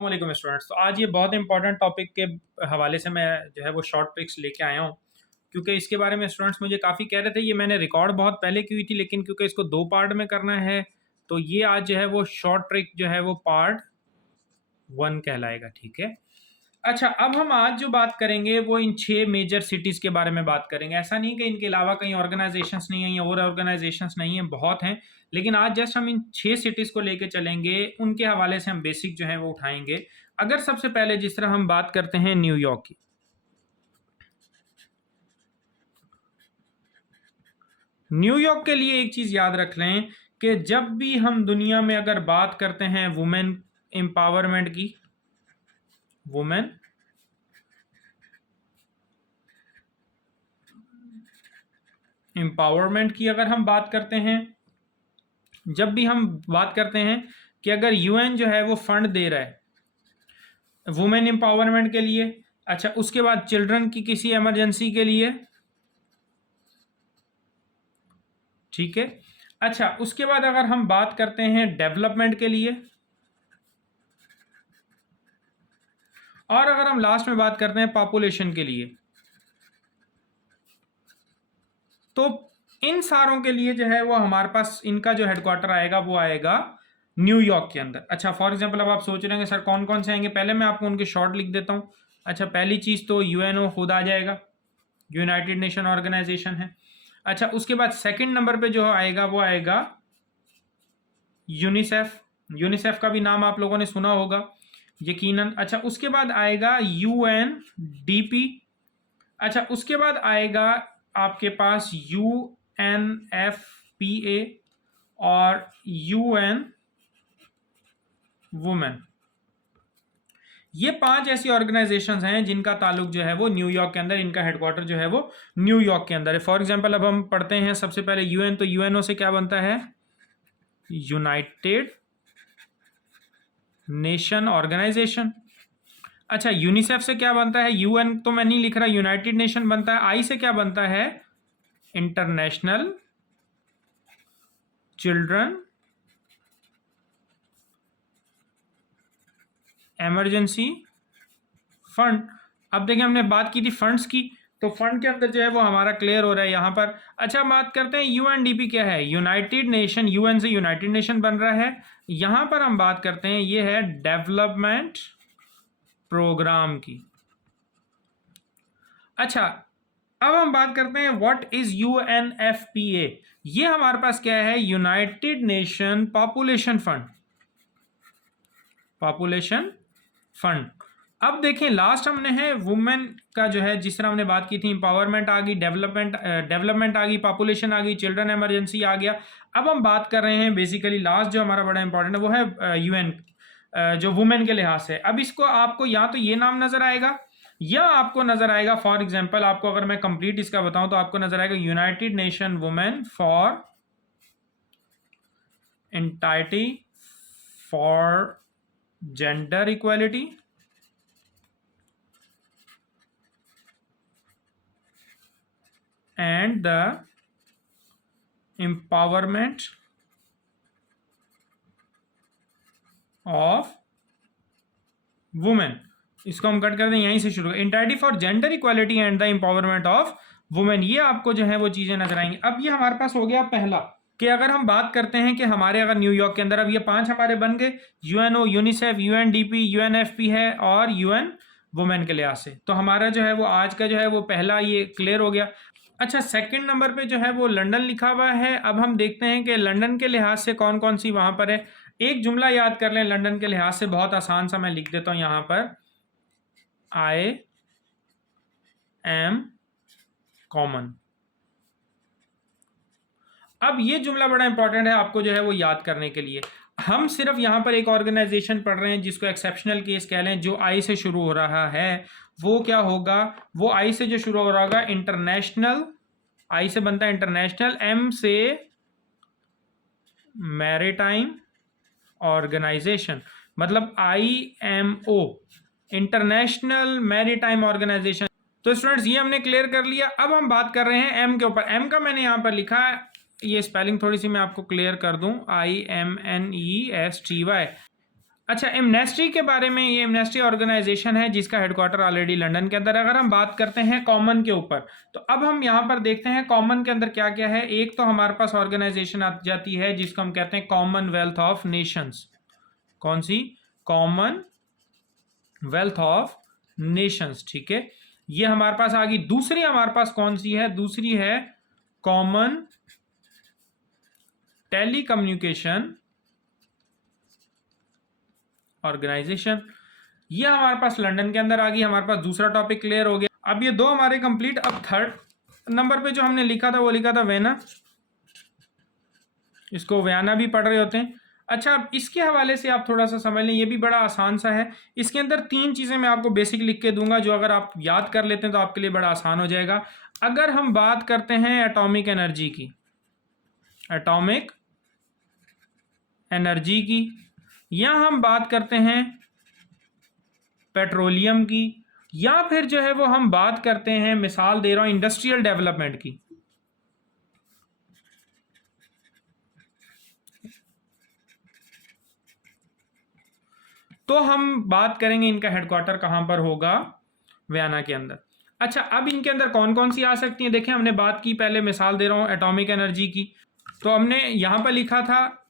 वालेकुम स्टूडेंट्स। तो आज ये बहुत इंपॉर्टेंट टॉपिक के हवाले से मैं जो है वो शॉर्ट ट्रिक्स लेके आया हूँ, क्योंकि इसके बारे में स्टूडेंट्स मुझे काफ़ी कह रहे थे। ये मैंने रिकॉर्ड बहुत पहले की हुई थी, लेकिन क्योंकि इसको दो पार्ट में करना है तो ये आज जो है वो शॉर्ट ट्रिक जो है वो पार्ट 1 कहलाएगा। ठीक है। अच्छा, अब हम आज जो बात करेंगे वो इन 6 मेजर सिटीज़ के बारे में बात करेंगे। ऐसा नहीं कि इनके अलावा कहीं ऑर्गेनाइजेशंस नहीं हैं या और ऑर्गेनाइजेशंस नहीं हैं, बहुत हैं, लेकिन आज जस्ट हम इन 6 सिटीज़ को लेके चलेंगे। उनके हवाले से हम बेसिक जो है वो उठाएंगे। अगर सबसे पहले जिस तरह हम बात करते हैं न्यूयॉर्क की, न्यूयॉर्क के लिए एक चीज़ याद रख लें कि जब भी हम दुनिया में अगर बात करते हैं वुमेन एम्पावरमेंट की, वुमेन एम्पावरमेंट की अगर हम बात करते हैं, जब भी हम बात करते हैं कि अगर यूएन जो है वो फंड दे रहा है वुमेन एम्पावरमेंट के लिए, अच्छा उसके बाद चिल्ड्रन की किसी इमरजेंसी के लिए, ठीक है। अच्छा, उसके बाद अगर हम बात करते हैं डेवलपमेंट के लिए, और अगर हम लास्ट में बात करते हैं पॉपुलेशन के लिए, तो इन सारों के लिए जो है वो हमारे पास इनका जो हेडक्वार्टर आएगा वो आएगा न्यूयॉर्क के अंदर। अच्छा, फॉर एग्जांपल अब आप सोच रहे हैं सर कौन कौन से आएंगे, पहले मैं आपको उनके शॉर्ट लिख देता हूँ। अच्छा, पहली चीज़ तो यूएनओ खुद आ जाएगा, यूनाइटेड नेशन ऑर्गेनाइजेशन है। अच्छा, उसके बाद सेकंड नंबर पे जो आएगा वो आएगा यूनिसेफ। यूनिसेफ का भी नाम आप लोगों ने सुना होगा यकीनन। अच्छा, उसके बाद आएगा यूएनडीपी। अच्छा, उसके बाद आएगा आपके पास यूएनएफपीए और यूएन वुमेन। ये 5 ऐसी ऑर्गेनाइजेशंस हैं जिनका ताल्लुक जो है वो न्यूयॉर्क के अंदर, इनका हेडक्वार्टर जो है वो न्यूयॉर्क के अंदर है। फॉर एग्जांपल अब हम पढ़ते हैं सबसे पहले यूएन, तो यूएनओ से क्या बनता है? United Nation Organization. अच्छा, यूनिसेफ से क्या बनता है? यूएन तो मैं नहीं लिख रहा, यूनाइटेड नेशन बनता है। आई से क्या बनता है? International children emergency fund. अब देखिए, हमने बात की थी फंड्स की, तो फंड के अंदर जो है वो हमारा क्लियर हो रहा है यहाँ पर। अच्छा, बात करते हैं यूएनडीपी क्या है? यूनाइटेड नेशन, यूएन से यूनाइटेड नेशन बन रहा है। यहाँ पर हम बात करते हैं, ये है डेवलपमेंट प्रोग्राम की। अच्छा, अब हम बात करते हैं व्हाट इज यूएनएफपीए। ये हमारे पास क्या है? United nation population fund, population fund. अब देखें, लास्ट हमने है वुमेन का जो है, जिस तरह हमने बात की थी, एम्पावरमेंट आ गई, डेवलपमेंट आ गई, पॉपुलेशन आ गई, चिल्ड्रन इमरजेंसी आ गया। अब हम बात कर रहे हैं बेसिकली लास्ट जो हमारा बड़ा इंपॉर्टेंट है वो है यूएन, जो वुमेन के लिहाज से। अब इसको आपको या तो ये नाम नजर आएगा या आपको नजर आएगा, फॉर एग्जांपल आपको अगर मैं कंप्लीट इसका बताऊं तो आपको नजर आएगा United nation women for entity for gender equality and the empowerment of women। इसको हम कट कर दें, यहीं से शुरू, entity for gender equality and the empowerment of women. ये आपको जो है वो चीजें नजर आएंगी। अब ये हमारे पास हो गया पहला, कि अगर हम बात करते हैं कि हमारे अगर न्यूयॉर्क के अंदर अब ये 5 हमारे बन गए, यूएनओ, यूनिसेफ, यूएनडीपी, यूएनएफपी है और यूएन वुमेन के लिहाज से, तो हमारा जो है वो आज का जो है वो पहला ये क्लियर हो गया। अच्छा, सेकंड नंबर पे जो है वो लंदन लिखा हुआ है। अब हम देखते हैं कि लंदन के लिहाज से कौन कौन सी वहां पर है। एक जुमला याद कर लें लंदन के लिहाज से, बहुत आसान सा, मैं लिख देता हूं यहां पर, आई एम कॉमन। अब ये जुमला बड़ा इंपॉर्टेंट है आपको जो है वो याद करने के लिए। हम सिर्फ यहां पर एक ऑर्गेनाइजेशन पढ़ रहे हैं जिसको एक्सेप्शनल केस कह लें, जो आई से शुरू हो रहा है। वो क्या होगा? वो आई से जो शुरू हो रहा होगा इंटरनेशनल, आई से बनता है इंटरनेशनल, एम से मैरीटाइम ऑर्गेनाइजेशन, मतलब IMO, इंटरनेशनल मैरीटाइम ऑर्गेनाइजेशन। तो स्टूडेंट्स ये हमने क्लियर कर लिया। अब हम बात कर रहे हैं एम के ऊपर। एम का मैंने यहां पर लिखा है, ये स्पेलिंग थोड़ी सी मैं आपको क्लियर कर दूं, IMNESTY। अच्छा, एमनेस्टी के बारे में, ये एमनेस्टी ऑर्गेनाइजेशन है जिसका हेडक्वार्टर ऑलरेडी लंदन के अंदर। अगर हम बात करते हैं कॉमन के ऊपर, तो अब हम यहाँ पर देखते हैं कॉमन के अंदर क्या क्या है। एक तो हमारे पास ऑर्गेनाइजेशन आ जाती है जिसको हम कहते हैं कॉमनवेल्थ ऑफ नेशंस। कौन सी? कॉमन वेल्थ ऑफ नेशंस, ठीक है, ये हमारे पास आ गई। दूसरी हमारे पास कौन सी है? दूसरी है कॉमन टेलीकम्युनिकेशन ऑर्गेनाइजेशन, ये हमारे पास लंदन के अंदर आ गई। हमारे पास दूसरा टॉपिक क्लियर हो गया। अब ये दो हमारे कंप्लीट। अब थर्ड नंबर पे जो हमने लिखा था वो लिखा था वेना, इसको व्याना भी पढ़ रहे होते हैं। अच्छा, अब इसके हवाले से आप थोड़ा सा समझ लें, ये भी बड़ा आसान सा है। इसके अंदर तीन चीज़ें मैं आपको बेसिक लिख के दूंगा, जो अगर आप याद कर लेते हैं तो आपके लिए बड़ा आसान हो जाएगा। अगर हम बात करते हैं एटॉमिक एनर्जी की, एटॉमिक एनर्जी की, या हम बात करते हैं पेट्रोलियम की, या फिर जो है वो हम बात करते हैं, मिसाल दे रहा हूं, इंडस्ट्रियल डेवलपमेंट की, तो हम बात करेंगे इनका हेडक्वार्टर कहां पर होगा? वियना के अंदर। अच्छा, अब इनके अंदर कौन कौन सी आ सकती हैं? देखें, हमने बात की, पहले मिसाल दे रहा हूं एटॉमिक एनर्जी की, तो हमने यहां पर लिखा था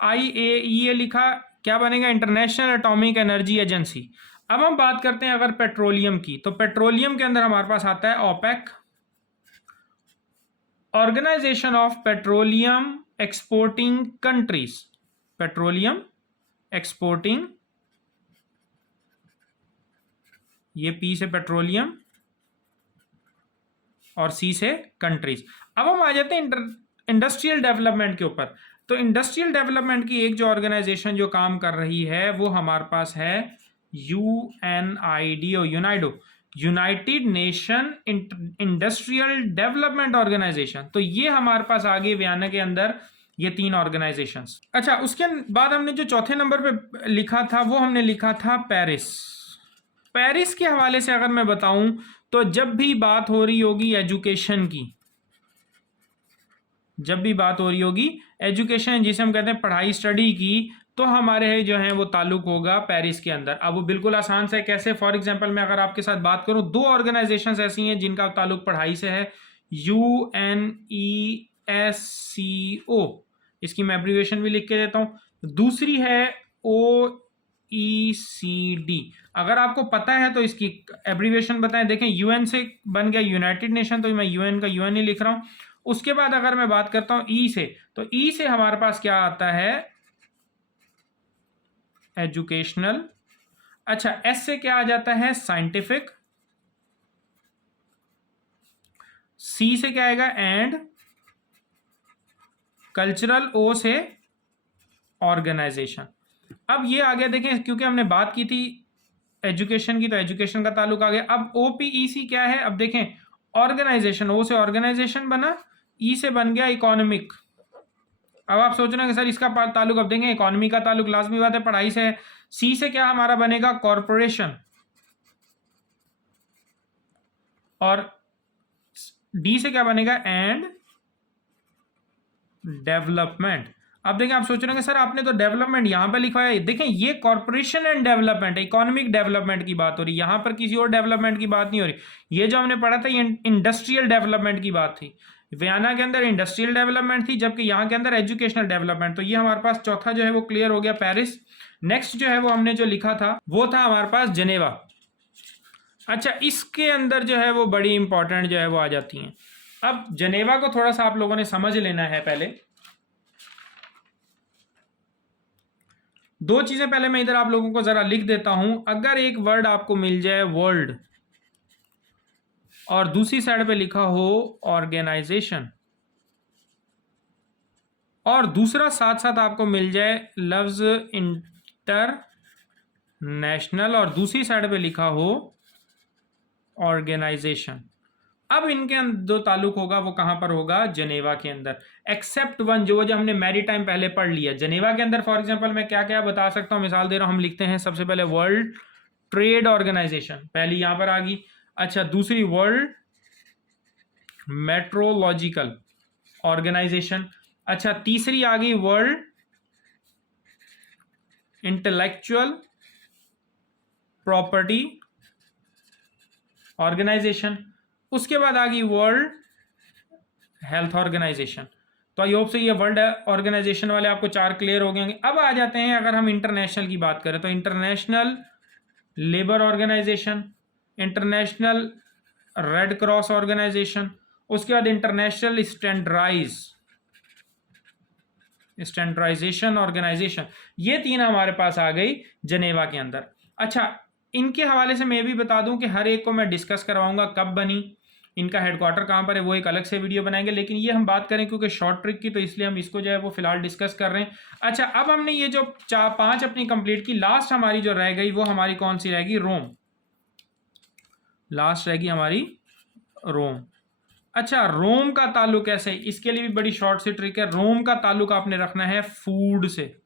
IAEA लिखा, क्या बनेगा? International atomic energy agency. अब हम बात करते हैं अगर पेट्रोलियम की, तो पेट्रोलियम के अंदर हमारे पास आता है OPEC, organisation of petroleum exporting countries, petroleum exporting, ये P से पेट्रोलियम और C से कंट्रीज। अब हम आ जाते हैं इंडस्ट्रियल डेवलपमेंट के ऊपर। तो इंडस्ट्रियल डेवलपमेंट की एक जो ऑर्गेनाइजेशन जो काम कर रही है वो हमारे पास है UNIDO, UNIDO, United Nation Industrial Development Organisation. तो ये हमारे पास आगे वियना के अंदर ये तीन ऑर्गेनाइजेशंस। अच्छा, उसके बाद हमने जो चौथे नंबर पे लिखा था वो हमने लिखा था पेरिस। पेरिस के हवाले से अगर मैं बताऊं तो जब भी बात हो रही होगी एजुकेशन की, जब भी बात हो रही होगी एजुकेशन, जिसे हम कहते हैं पढ़ाई, स्टडी की, तो हमारे जो हैं वो ताल्लुक होगा पेरिस के अंदर। अब वो बिल्कुल आसान से कैसे, फॉर एग्जांपल मैं अगर आपके साथ बात करूं, दो ऑर्गेनाइजेशंस ऐसी हैं जिनका ताल्लुक पढ़ाई से है, UNESCO, इसकी मैं एब्रीविएशन भी लिख के देता हूं। दूसरी है OECD। अगर आपको पता है तो इसकी एब्रीविएशन बताएं। देखें, UN से बन गया यूनाइटेड नेशन, तो मैं UN का UN ही लिख रहा हूं। उसके बाद अगर मैं बात करता हूं E से, तो E से हमारे पास क्या आता है? एजुकेशनल। अच्छा, S से क्या आ जाता है? साइंटिफिक। C से क्या आएगा? एंड। कल्चरल, O से ऑर्गेनाइजेशन। अब ये आ गया, देखें, क्योंकि हमने बात की थी एजुकेशन की, तो एजुकेशन का ताल्लुक आ गया। अब OPEC क्या है? अब देखें, ऑर्गेनाइजेशन, O से ऑर्गेनाइजेशन बना, E से बन गया इकोनॉमिक। अब आप सोच रहे हैं कि सर इसका ताल्लुक, अब देंगे इकोनॉमी का ताल्लुक लाजमी बात है पढ़ाई से है। C से क्या हमारा बनेगा? कॉरपोरेशन। और D से क्या बनेगा? And development. अब देखें, आप सोच रहे हैं सर आपने तो डेवलपमेंट यहां पे लिखा है। देखें, ये corporation and development, economic development की बात हो रही है, यहां पर किसी और डेवलपमेंट की बात नहीं हो रही। ये जो हमने पढ़ा था ये इंडस्ट्रियल डेवलपमेंट की बात थी। वियना के अंदर इंडस्ट्रियल डेवलपमेंट थी, जबकि यहाँ के अंदर एजुकेशनल डेवलपमेंट। तो ये हमारे पास चौथा जो है वो क्लियर हो गया, पेरिस। नेक्स्ट जो है वो हमने जो लिखा था वो था हमारे पास जेनेवा। अच्छा, इसके अंदर जो है वो बड़ी इंपॉर्टेंट जो है वो आ जाती हैं। अब जेनेवा को थोड़ा सा आप लोगों ने समझ लेना है। पहले दो चीजें पहले मैं इधर आप लोगों को जरा लिख देता हूं। अगर एक वर्ड आपको मिल जाए वर्ल्ड, और दूसरी साइड पे लिखा हो ऑर्गेनाइजेशन, और दूसरा साथ साथ आपको मिल जाए लफ्ज इंटरनेशनल, और दूसरी साइड पे लिखा हो ऑर्गेनाइजेशन, अब इनके जो ताल्लुक होगा वो कहां पर होगा? जेनेवा के अंदर। एक्सेप्ट वन, जो हमने मैरीटाइम पहले पढ़ लिया। जेनेवा के अंदर फॉर एग्जांपल मैं क्या क्या बता सकता हूं, मिसाल दे रहा हूं, हम लिखते हैं सबसे पहले वर्ल्ड ट्रेड ऑर्गेनाइजेशन, पहली यहां पर आ गई। अच्छा, दूसरी वर्ल्ड मेट्रोलॉजिकल ऑर्गेनाइजेशन। अच्छा, तीसरी आ गई वर्ल्ड इंटेलेक्चुअल प्रॉपर्टी ऑर्गेनाइजेशन, उसके बाद आ गई वर्ल्ड हेल्थ ऑर्गेनाइजेशन। तो आई होप से ये वर्ल्ड ऑर्गेनाइजेशन वाले आपको 4 क्लियर हो गए होंगे। अब आ जाते हैं अगर हम इंटरनेशनल की बात करें तो international labour organisation, international red cross organisation, उसके बाद इंटरनेशनल स्टैंडर्डाइजेशन ऑर्गेनाइजेशन। ये 3 हमारे पास आ गई जनेवा के अंदर। अच्छा, इनके हवाले से मैं भी बता दूं कि हर एक को मैं डिस्कस करवाऊंगा कब बनी, इनका हेडक्वार्टर कहाँ पर है, वो एक अलग से वीडियो बनाएंगे। लेकिन ये हम बात करें क्योंकि शॉर्ट ट्रिक की, तो इसलिए हम इसको जो है वो फिलहाल डिस्कस कर रहे हैं। अच्छा, अब हमने ये जो 4-5 अपनी कंप्लीट की, लास्ट हमारी जो रह गई वो हमारी कौन सी रहेगी? रोम। लास्ट रहेगी हमारी रोम। अच्छा, रोम का ताल्लुक कैसे? इसके लिए भी बड़ी शॉर्ट सी ट्रिक है। रोम का ताल्लुक आपने रखना है फूड से।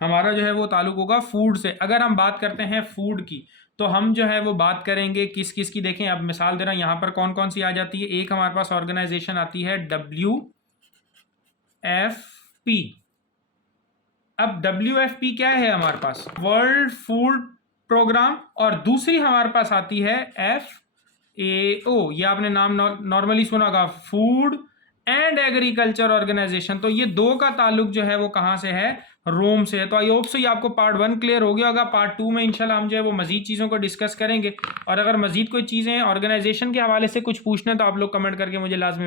हमारा जो है वो ताल्लुक होगा फूड से। अगर हम बात करते हैं फूड की, तो हम जो है वो बात करेंगे किस किस की। देखें, अब मिसाल दे रहा हूं, यहाँ पर कौन कौन सी आ जाती है। एक हमारे पास ऑर्गेनाइजेशन आती है WFP। अब WFP क्या है हमारे पास? World food programme. और दूसरी हमारे पास आती है FAO, ये आपने नाम नॉर्मली सुना होगा, फूड एंड एग्रीकल्चर ऑर्गेनाइजेशन। तो ये 2 का ताल्लुक जो है वो कहाँ से है? रोम से है। तो आई होप सो ये आपको पार्ट 1 क्लियर हो गया होगा। पार्ट 2 में इंशाल्लाह हम जो है वो मजीद चीज़ों को डिस्कस करेंगे। और अगर मजीद कोई चीज़ें ऑर्गेनाइजेशन के हवाले से कुछ पूछना है तो आप लोग कमेंट करके मुझे लाजमी